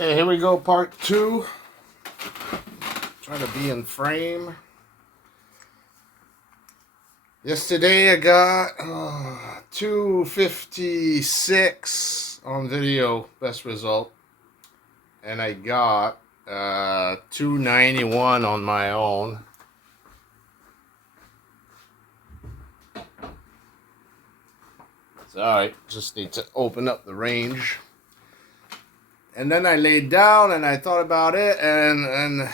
Okay, here we go, part 2. Trying to be in frame. Yesterday I got 256 on video, best result. And I got 291 on my own. It's alright, just need to open up the range. And then I laid down and I thought about it, and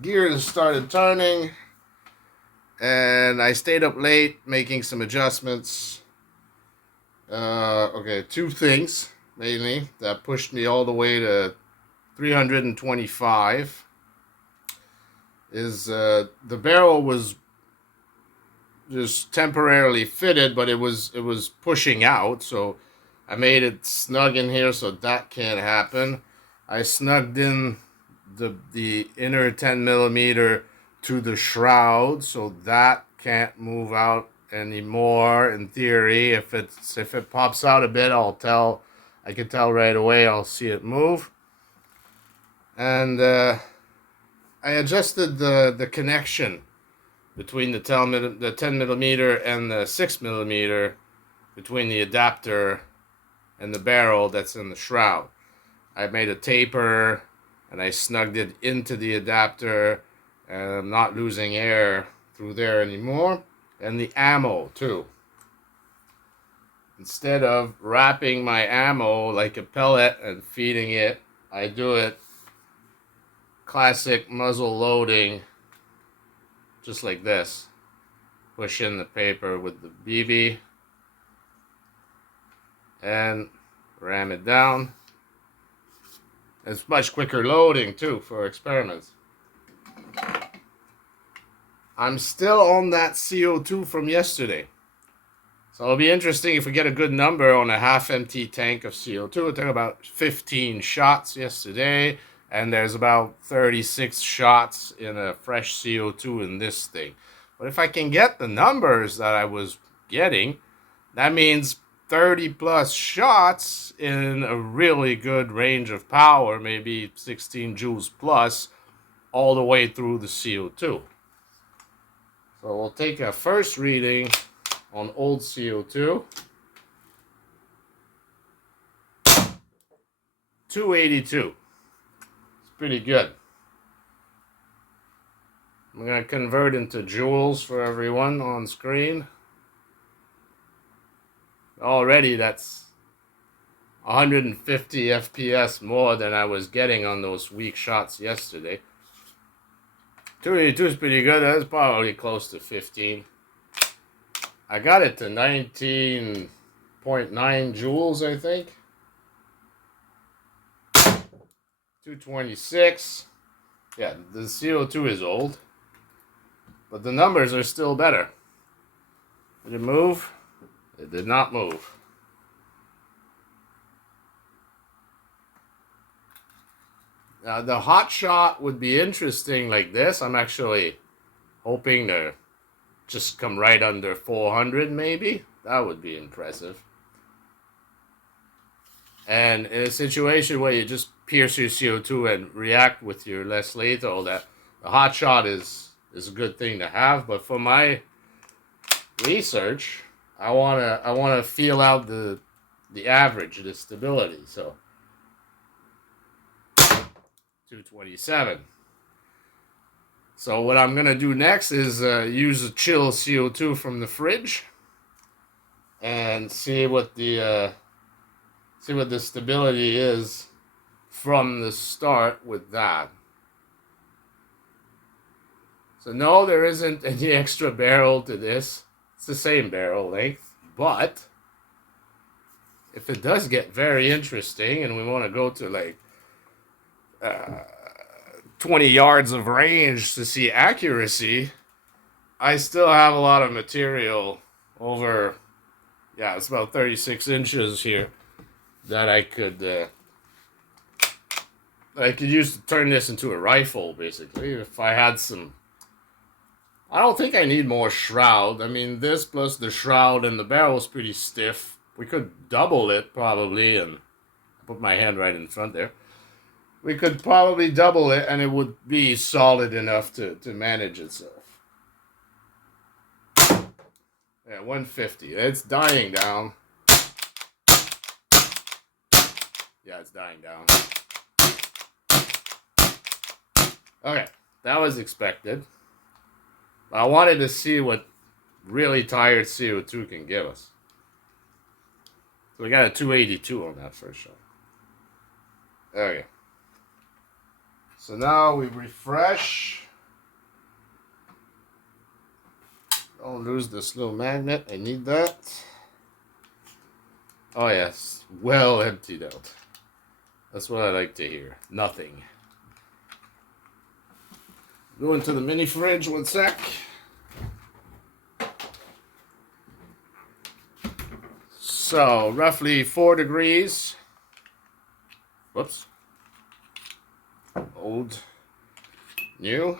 gears started turning. And I stayed up late making some adjustments. Okay, two things mainly that pushed me all the way to 325 is the barrel was just temporarily fitted, but it was pushing out, so I made it snug in here so that can't happen. I snugged in the inner 10 millimeter to the shroud, so that can't move out anymore. In theory, if it pops out a bit, I can tell right away. I'll see it move. And I adjusted the connection between the 10 millimeter and the 6 millimeter, between the adapter and the barrel that's in the shroud. I made a taper and I snugged it into the adapter, and I'm not losing air through there anymore. And the ammo too. Instead of wrapping my ammo like a pellet and feeding it, I do it classic muzzle loading, just like this. Push in the paper with the BB and ram it down. It's much quicker loading too for experiments. I'm still on that CO2 from yesterday. So it'll be interesting if we get a good number on a half-empty tank of CO2. It took about 15 shots yesterday, and there's about 36 shots in a fresh CO2 in this thing. But if I can get the numbers that I was getting, that means 30 plus shots in a really good range of power, maybe 16 joules plus, all the way through the CO2. So we'll take a first reading on old CO2. 282. It's pretty good. I'm going to convert into joules for everyone on screen. Already that's 150 FPS more than I was getting on those weak shots yesterday. 282 is pretty good. That's probably close to 15. I got it to 19.9 joules, I think. 226. Yeah, the CO2 is old, but the numbers are still better. Did it move? It did not move. Now, the hot shot would be interesting like this. I'm actually hoping to just come right under 400 maybe. That would be impressive. And in a situation where you just pierce your CO2 and react with your less lethal, that the hot shot is a good thing to have. But for my research, I wanna feel out the average, the stability. So 227. So what I'm gonna do next is use a chill CO2 from the fridge and see what the stability is from the start with that. So no, there isn't any extra barrel to this. It's the same barrel length, but if it does get very interesting and we want to go to like 20 yards of range to see accuracy, I still have a lot of material over, yeah, it's about 36 inches here that I could use to turn this into a rifle, basically. If I had some, I don't think I need more shroud. I mean, this plus the shroud and the barrel is pretty stiff. We could double it probably, and put my hand right in front there. we could probably double it and it would be solid enough to manage itself. Yeah, 150. It's dying down. Yeah, it's dying down. Okay, that was expected. I wanted to see what really tired CO2 can give us. So we got a 282 on that first shot. Okay. So now we refresh. Don't lose this little magnet. I need that. Oh yes, well emptied out. That's what I like to hear. Nothing. Go into the mini fridge 1 sec. So roughly 4 degrees. Whoops. Old. New.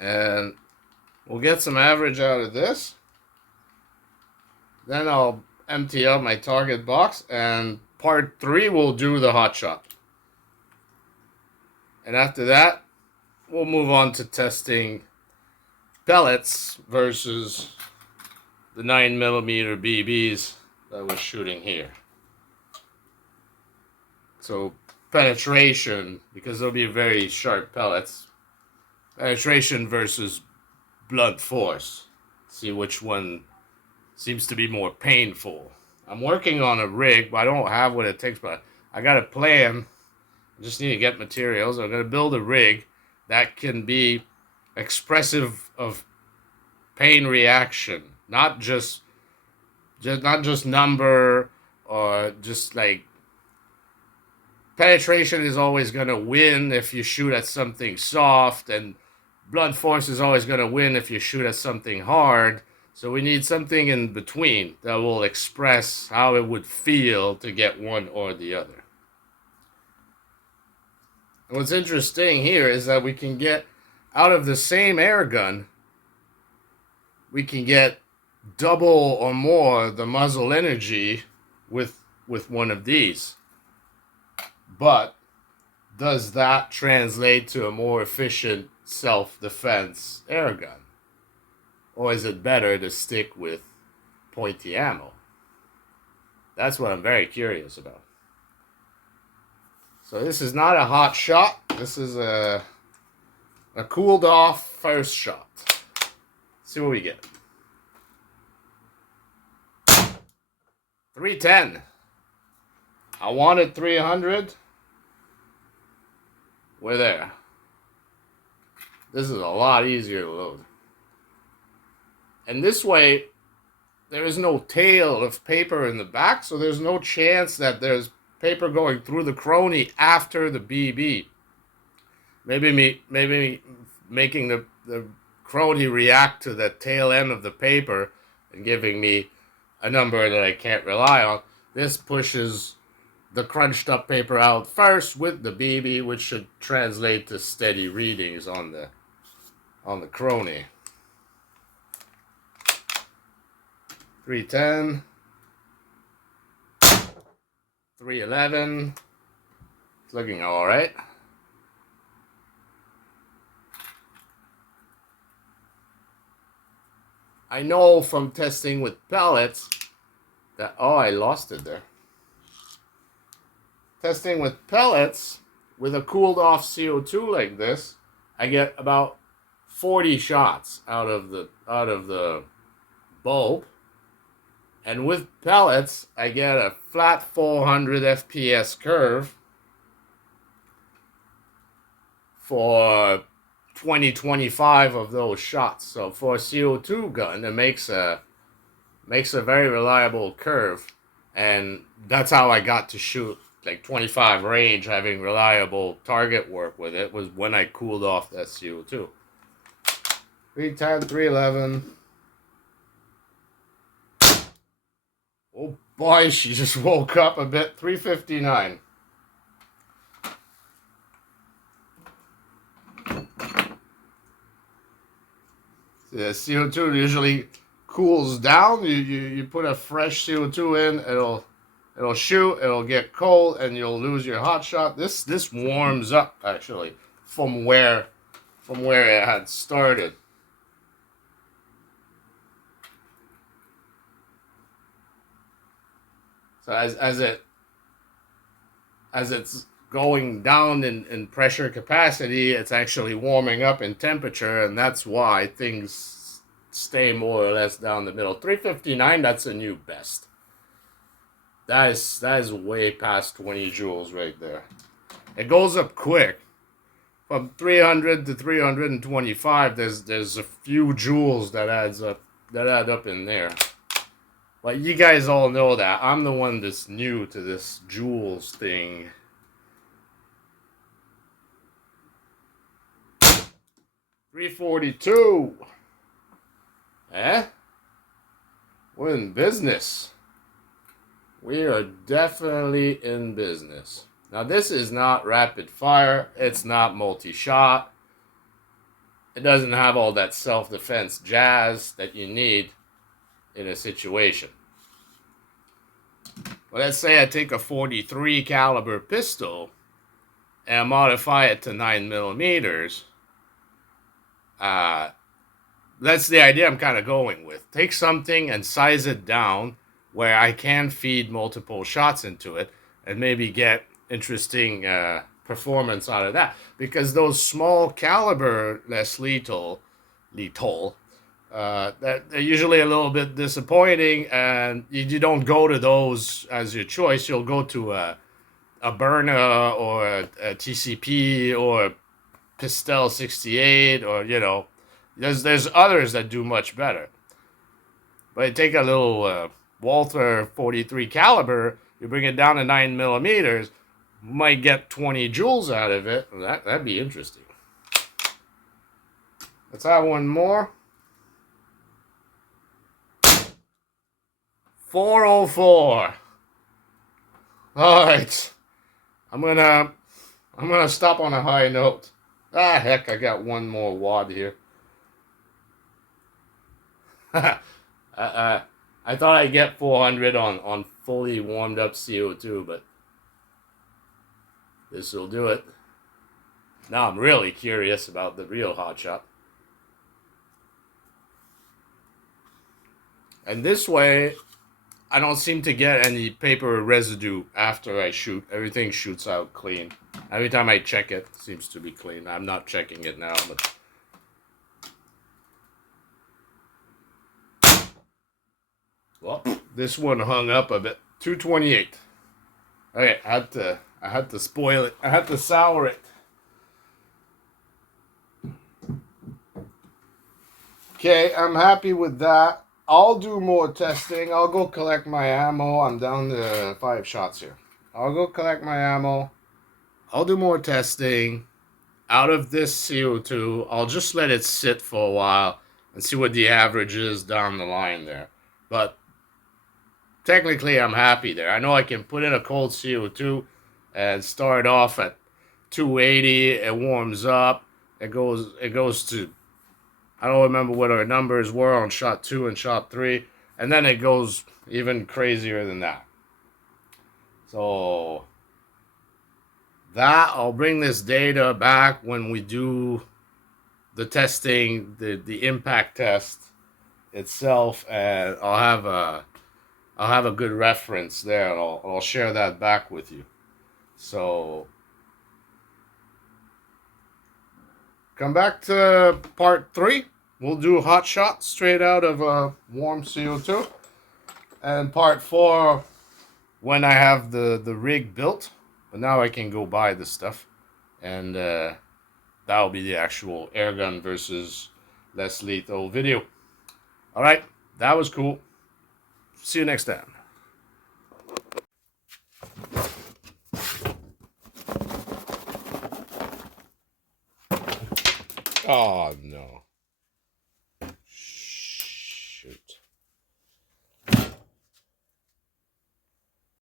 And we'll get some average out of this. Then I'll empty out my target box, and part 3 will do the hot shot. And after that, we'll move on to testing pellets versus the 9mm BBs that we're shooting here. So penetration, because they'll be very sharp pellets. Penetration versus blunt force. See which one seems to be more painful. I'm working on a rig, but I don't have what it takes. But I got a plan. I just need to get materials. I'm going to build a rig that can be expressive of pain reaction, not just number, or just like penetration is always going to win if you shoot at something soft, and blunt force is always going to win if you shoot at something hard. So we need something in between that will express how it would feel to get one or the other. And what's interesting here is that we can get out of the same air gun, we can get double or more the muzzle energy with one of these. But does that translate to a more efficient self-defense air gun? Or is it better to stick with pointy ammo? That's what I'm very curious about. So this is not a hot shot. This is a cooled off first shot. Let's see what we get. 310. I wanted 300. We're there. This is a lot easier to load. And this way, there is no tail of paper in the back, so there's no chance that there's paper going through the crony after the BB. Maybe making the crony react to the tail end of the paper and giving me a number that I can't rely on. This pushes the crunched up paper out first with the BB, which should translate to steady readings on the crony. 310, 311. It's looking all right. I know from testing with pellets that, oh, I lost it there. Testing with pellets with a cooled off CO2 like this, I get about 40 shots out of the bulb. And with pellets, I get a flat 400 FPS curve for 20-25 of those shots. So for a CO2 gun, it makes a very reliable curve. And that's how I got to shoot like 25 range, having reliable target work with it, was when I cooled off that CO2. 310, 311. Oh boy, she just woke up a bit. 359. The CO2 usually cools down, you put a fresh CO2 in, it'll shoot, it'll get cold, and you'll lose your hot shot. This warms up actually from where it had started. So as it's going down in pressure capacity, it's actually warming up in temperature, and that's why things stay more or less down the middle. 359, that's a new best. That is way past 20 joules right there. It goes up quick. From 300 to 325, there's a few joules that add up in there. But you guys all know that. I'm the one that's new to this joules thing. 342. Eh? We're in business. We are definitely in business. Now, this is not rapid fire. It's not multi-shot. It doesn't have all that self-defense jazz that you need in a situation. Well, let's say I take a 43 caliber pistol and modify it to 9 millimeters. That's the idea I'm kind of going with. Take something and size it down where I can feed multiple shots into it and maybe get interesting performance out of that. Because those small caliber, less lethal, that they're usually a little bit disappointing, and you don't go to those as your choice. You'll go to a Berna or a TCP or a Pistel 68, or there's others that do much better. But you take a little Walther 43 caliber, you bring it down to 9 millimeters, might get 20 joules out of it. That'd be interesting. Let's have one more. 404. All right. I'm gonna stop on a high note. Heck, I got one more wad here. I thought I'd get 400 on fully warmed up CO2, but this will do it. Now I'm really curious about the real hotshot. And this way, I don't seem to get any paper residue after I shoot. Everything shoots out clean. Every time I check it, it seems to be clean. I'm not checking it now, but... Well, this one hung up a bit. 228. Okay, I had to spoil it. I had to sour it. Okay, I'm happy with that. I'll do more testing. I'll go collect my ammo. I'm down to 5 shots here. I'll go collect my ammo. I'll do more testing. Out of this CO2, I'll just let it sit for a while and see what the average is down the line there. But technically, I'm happy there. I know I can put in a cold CO2 and start off at 280. It warms up. It goes to... I don't remember what our numbers were on shot 2 and shot 3. And then it goes even crazier than that. So I'll bring this data back when we do the testing, the impact test itself, and I'll have a good reference there, and I'll share that back with you. So come back to part 3. We'll do hot shot straight out of warm CO2. And part 4, when I have the rig built. But now I can go buy the stuff. And that'll be the actual airgun versus less lethal video. Alright, that was cool. See you next time. Oh, no.